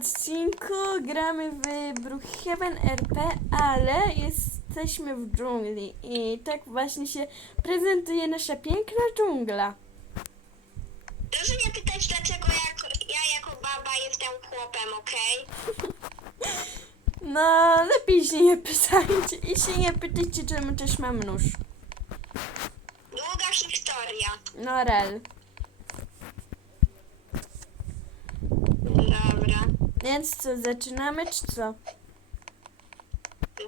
odcinku gramy w Brookhaven RP, ale jesteśmy w dżungli i tak właśnie się prezentuje nasza piękna dżungla. Proszę nie pytać, dlaczego jako, ja jako baba jestem chłopem, okej? No, lepiej się nie pytajcie i się nie pytajcie, czemu też mam nóż. Długa historia. No, rel. Dobra. Więc co, zaczynamy czy co?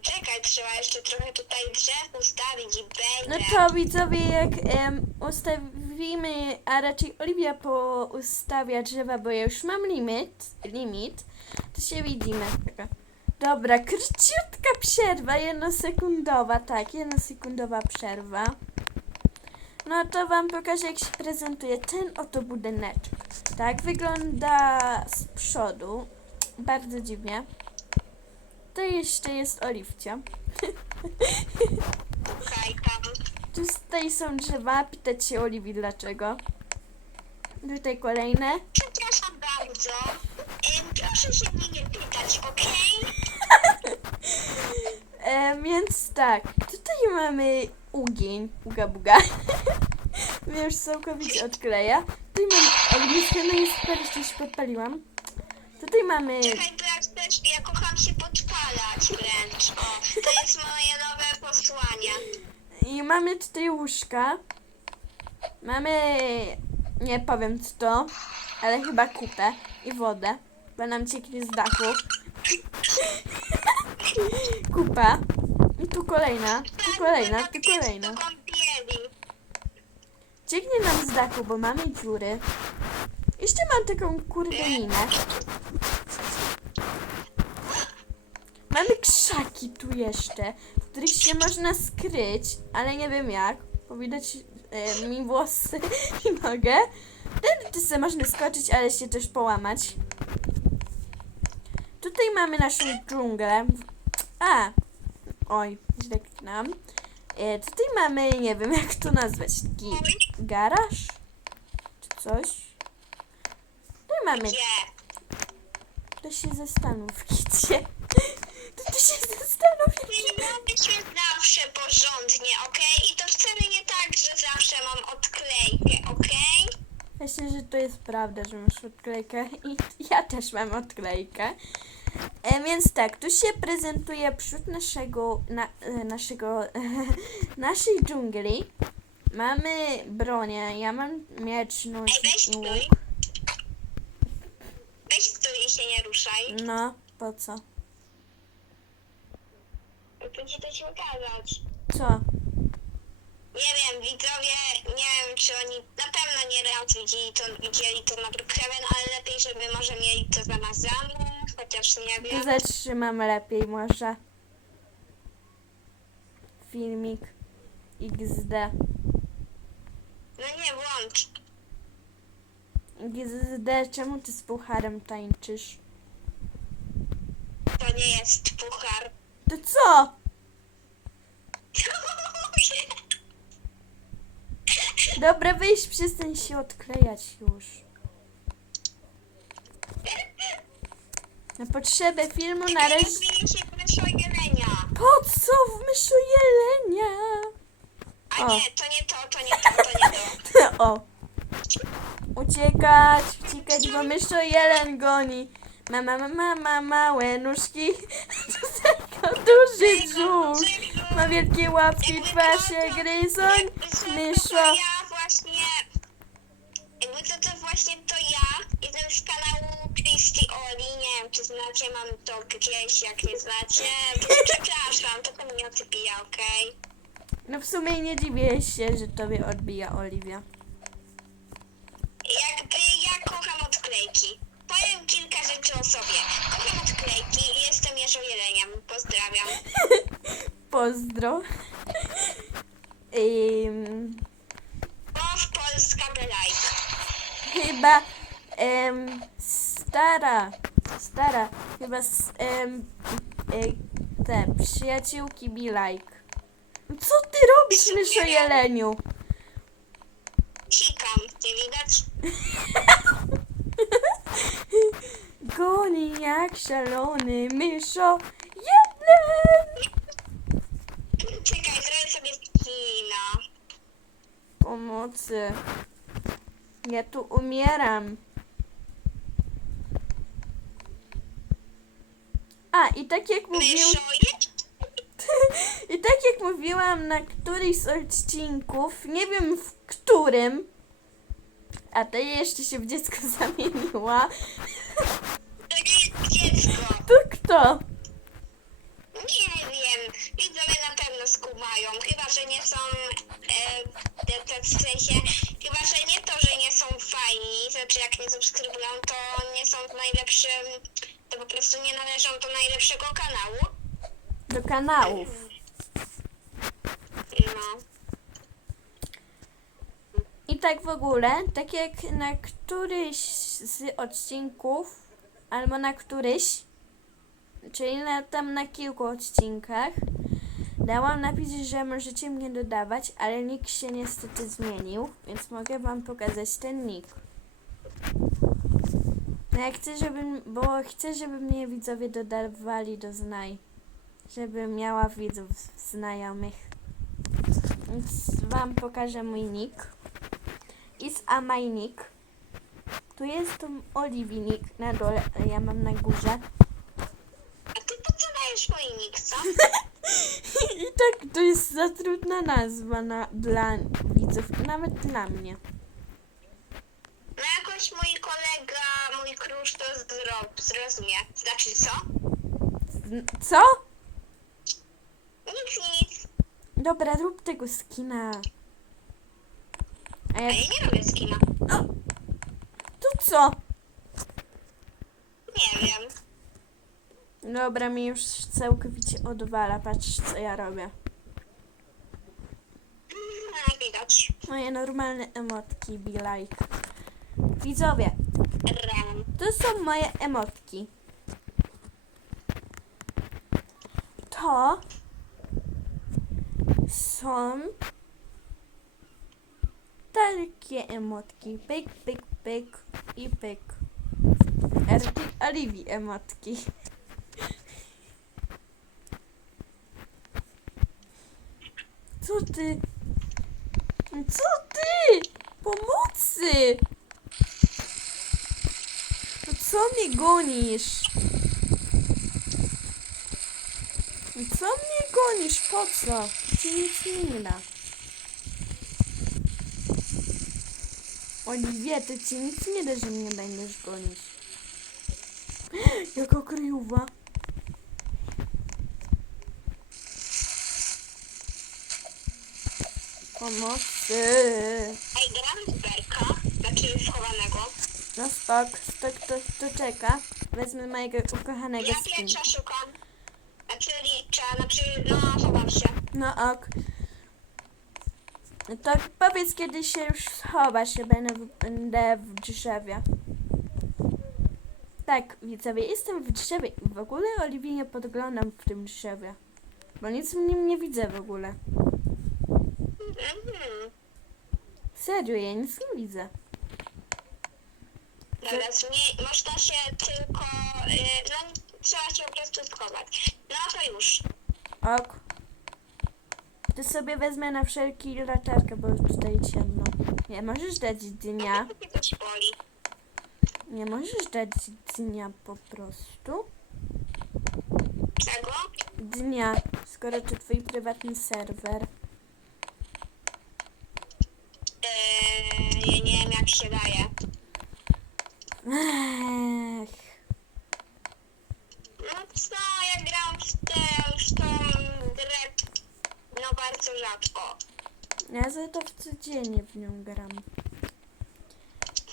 Czekaj, trzeba jeszcze trochę tutaj drzew ustawić i No będzie. to widzowie, jak em, ustawimy, a raczej Oliwia poustawia drzewa, bo ja już mam limit, limit, to się widzimy. Taka. Dobra, króciutka przerwa, jednosekundowa, tak, jednosekundowa przerwa. No to wam pokażę, jak się prezentuje ten oto budyneczek. Tak wygląda z przodu, bardzo dziwnie. To jeszcze jest Oliwcia. Okej, tam. Tutaj są drzewa, pytać się Oliwii dlaczego. Tutaj kolejne. Przepraszam bardzo. Proszę się mnie nie pytać, okej? E, więc tak, tutaj mamy ugień, uga buga. Już całkowicie odkleja. Tutaj mamy ognisko, no i super, jeszcze się podpaliłam. Tutaj mamy, Czekaj, bo ja też, ja kocham się podpalać wręcz. O, to jest moje nowe posłanie. i mamy tutaj łóżka. Mamy, nie powiem co to, ale chyba kupę i wodę, bo nam cieknie z dachu. Kupa. I tu kolejna, tu kolejna, tu kolejna. Cieknie nam z dachu, bo mamy dziury. Jeszcze mam taką kurde minę. Mamy krzaki tu jeszcze, w których się można skryć, ale nie wiem jak. Bo widać e, mi włosy i nogę. Tu sobie można skoczyć, ale się też połamać. Tutaj mamy naszą dżunglę. A! Oj, źle kliknęłam. E, tutaj mamy, nie wiem jak to nazwać, garaż? Czy coś? Mamy, Gdzie? to się zastanów, gdzie? To ty się zastanów, Filmowy się zawsze porządnie, okej? I to wcale nie tak, że zawsze mam odklejkę, okej? Myślę, że to jest prawda, że masz odklejkę i ja też mam odklejkę. E, więc tak, tu się prezentuje przód naszego, na, e, naszego, naszej dżungli. Mamy bronię, ja mam miecz, nóż Ej, weź i łuk. Stój się nie ruszaj. No, po co? Bo Będzie to się okazać. Co? Nie wiem, widzowie, nie wiem czy oni na pewno nie raz widzieli to, widzieli to na Brookhaven, ale lepiej, żeby może mieli to zamazane, chociaż nie wiem. zatrzymam lepiej może. Filmik XD. No nie, włącz. XD, czemu ty z pucharem tańczysz? To nie jest puchar. To co? Dobra, wyjść, przestań się odklejać już. Na potrzebę filmu nareszcie... Zmieni się w myszo jelenia. Po co w myszu jelenia? A O. nie, to nie to, to nie to, to nie to. O. Uciekać, uciekać, bo myszo jelen goni. Mama, mama, ma małe nóżki. Tylko duży brzuch. Ma wielkie łapki, twarz się to Myszo. ja właśnie... Jakby to, to właśnie to ja. Jestem z kanału Christy Oli. Nie wiem, czy znacie, mam to gdzieś, jak nie znacie. Przepraszam, to to mnie odbija, okej? No w sumie nie dziwię się, że tobie odbija Oliwia. Jakby ja kocham odklejki. Powiem kilka rzeczy o sobie. Kocham odklejki i jestem Jerzą Jeleniem. Pozdrawiam. Pozdro. Ym, Love Polska the like. chyba em, stara, stara, chyba s- em, e, te przyjaciółki be like. Co ty robisz, myszo jeleniu? Sikam, nie widać? Goni jak szalony myszo. Jeden! Czekaj, zrobię sobie skina. Pomocy. Ja tu umieram. A, i tak jak mówiłam... Myszo, jedź. I tak jak mówiłam na którymś z odcinków, nie wiem w którym, a to jeszcze się w dziecko zamieniła, To nie jest dziecko. to kto? Nie wiem. Widzowie na pewno skumają. Chyba, że nie są... E, te, te, w sensie... Chyba, że nie to, że nie są fajni. Znaczy, jak nie subskrybują, to nie są najlepszym... To po prostu nie należą do najlepszego kanału. Do kanałów. I tak w ogóle, tak jak na któryś z odcinków, albo na któryś, czyli na, tam na kilku odcinkach, dałam napisać, że możecie mnie dodawać, ale nick się niestety zmienił, więc mogę wam pokazać ten nick. No ja chcę, żeby, bo chcę, żeby mnie widzowie dodawali do znaj, żebym miała widzów znajomych. Więc wam pokażę mój nick is a my nick. Tu jest to Oliwi nick na dole, a ja mam na górze. A ty po co dajesz mój nick, co? I tak to jest za trudna nazwa na, dla widzów, nawet dla mnie. No jakoś mój kolega, mój krusz to zro, zrozumie. Znaczy co? Co? Nic, nic. Dobra, rób tego skina. A A ja... ja nie robię skina. O! To co? Nie wiem. Dobra, mi już całkowicie odwala, patrz co ja robię. No, widać. Moje normalne emotki, be like. Widzowie, Ram. To są moje emotki. To są takie emotki. Pyk, pyk, pyk i pyk. Erki Oliwi emotki. Co ty? Co ty? Pomocy! No co mnie gonisz? No Co mnie gonisz? Po co? Ci nic nie da. Oliwie, to ci nic nie da, że mnie będziesz gonić. Jaka kryjowa. Pomocy. Ej, gram z Berka. Znaczy schowanego. No spok, stok to, to czeka. Wezmę mojego ukochanego Ja skina. pierwsza szukam. Liczę, znaczy no chowam się. No ok. No To powiedz kiedy się już schowasz, ja będę w, będę w drzewie. Tak, widzowie, jestem w drzewie i w ogóle Oliwie nie podglądam w tym drzewie. Bo nic w nim nie widzę w ogóle. Mhm. Serio, ja nic nie widzę. Dobra, zmie- można się tylko, y, no trzeba się po prostu schować. No to już. Ok. Ty sobie wezmę na wszelki latarkę, bo tutaj ciemno. Nie możesz dać dnia. Nie możesz dać dnia po prostu. Czego? Dnia, skoro to twój prywatny serwer. Eee, ja nie wiem jak się daje. Ech. No co, ja gram w tę, w tą grę, no bardzo rzadko. Ja za to w codziennie w nią gram.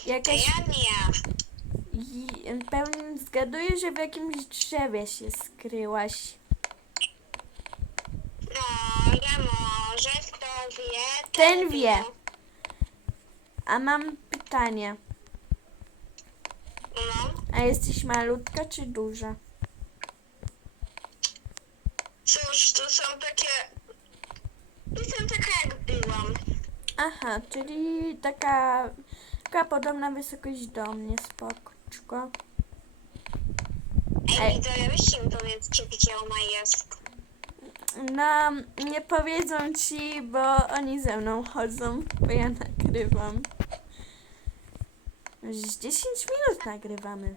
Jakaś... ja nie. I pewnie zgaduję, że w jakimś drzewie się skryłaś. No, że może kto wie. Ten wie. A mam pytanie. No, A jesteś malutka czy duża? cóż, to są takie... Jestem taka jak byłam. Aha, czyli taka, taka podobna wysokość do mnie, spoczko. Ej. widzę, weźcie mi powiedzcie, gdzie ona jest. No, nie powiedzą ci, bo oni ze mną chodzą, bo ja nagrywam. Już 10 minut nagrywamy.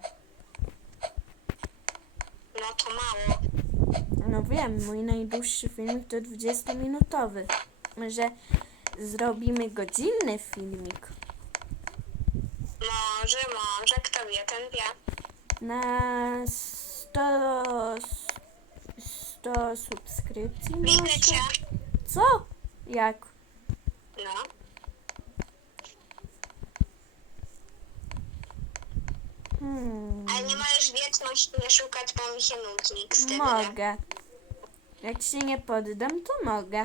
No to mało. No wiem, mój najdłuższy filmik to 20-minutowy. Może zrobimy godzinny filmik. Może, może, kto wie, ten wie. Na 100, 100 subskrypcji Widzę cię. Co? Jak? No. Hmm, Ale nie możesz wieczność nie szukać, bo mi się nudzi. Mogę. Jak się nie poddam, to mogę.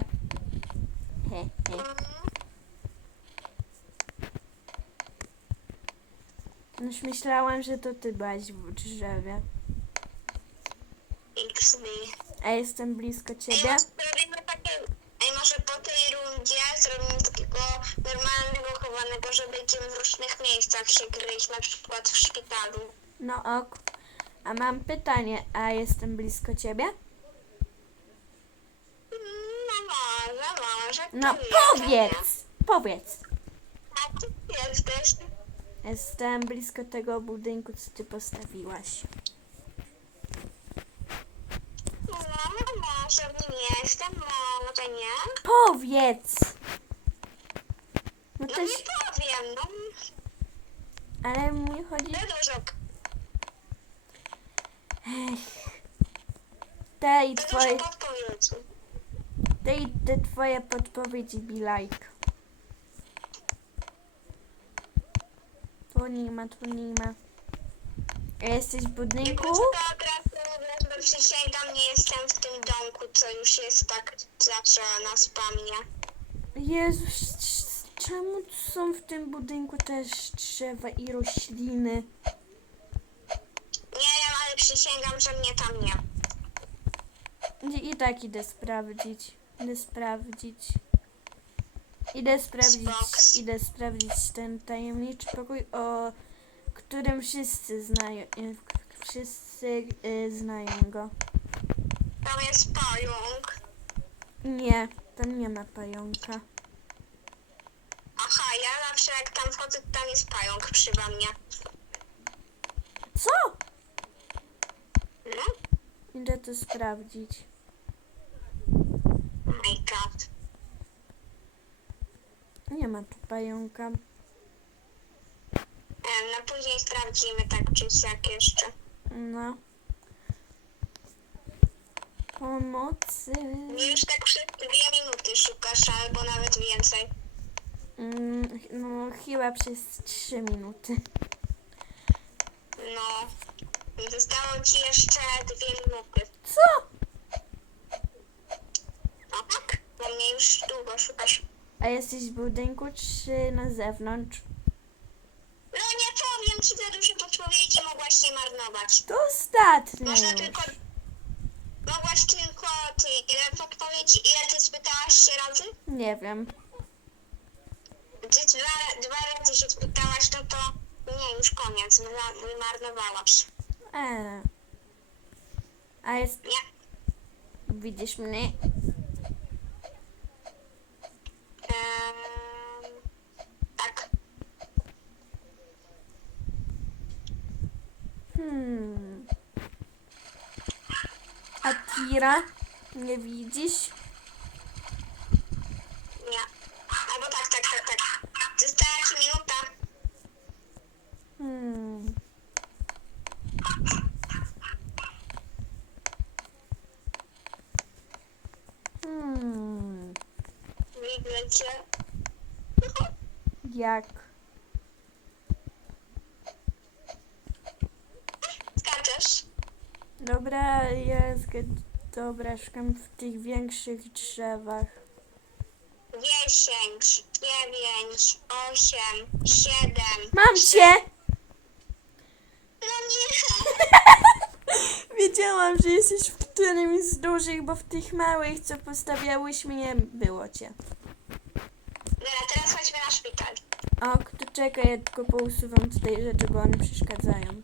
He, he. Już myślałam, że to ty byłaś w drzewie. XD. A jestem blisko Ej, ciebie? może zrobimy takie... Ej, może po tej rundzie zrobimy takiego normalnego chowanego, że będziemy w różnych miejscach się gryźć, na przykład w szpitalu. No ok. A mam pytanie, a jestem blisko ciebie? Mm, No może, może. No powiedz! Powiedz! A ty jesteś? Jestem blisko tego budynku, co ty postawiłaś. No, no, może w nim jestem, może nie. Powiedz! No No też, nie powiem, no. ale mi chodzi... Za dużo, Ech. Te i za dużo twoje, podpowiedzi. Te i te twoje podpowiedzi be like. Tu nie ma, tu nie ma. A jesteś w budynku? przysięgam, nie jestem w tym domku, co już jest tak zawsze na spamie. Jezus, czemu są w tym budynku też drzewa i rośliny? Nie wiem, ale przysięgam, że mnie tam nie. I, I tak idę sprawdzić. Idę sprawdzić. Idę sprawdzić, Spoks. idę sprawdzić ten tajemniczy pokój, o którym wszyscy znają, wszyscy y, znają go. Tam jest pająk. Nie, tam nie ma pająka. Aha, ja zawsze jak tam wchodzę, to tam jest pająk przy mnie. Co? No, Idę to sprawdzić. God. Nie ma tu pająka. Em, No później sprawdzimy tak czy siak jeszcze. No. Pomocy. Nie już tak przez dwie minuty szukasz, albo nawet więcej. Mm, no, chyba przez 3 minuty. No, zostało ci jeszcze dwie minuty. Co? No tak, bo mnie A jesteś w budynku czy na zewnątrz? No nie powiem ci za dużo podpowiedzi, mogłaś się marnować. To ostatnie Można tylko... Mogłaś tylko ty, ile podpowiedzi, ile ty spytałaś się razy? Nie wiem. Ty dwa, dwa razy się spytałaś, no to nie, już koniec, wyma- wymarnowałaś. E. A jest... Nie, Widzisz mnie? Eee, tak. Hmm. A Kira? Nie widzisz? Nie. Albo tak, tak, tak, tak. Została ci minuta. Hmm. Hmm. Widzę cię. Jak? Skaczesz. Dobra, jest... Dobra, szukam w tych większych drzewach. Dziesięć, dziewięć, osiem, siedem. Mam cię! No nie. Wiedziałam, że jesteś w którymś z dużych, bo w tych małych, co postawiałyśmy, nie było cię. Dobra, teraz chodźmy na szpital. O, to czekaj, ja tylko pousuwam tutaj rzeczy, bo one przeszkadzają.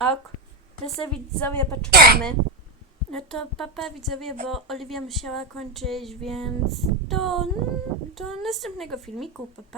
Ok. To sobie widzowie poczekamy. No to papa widzowie, bo Oliwia musiała kończyć, więc do, do następnego filmiku. Papa.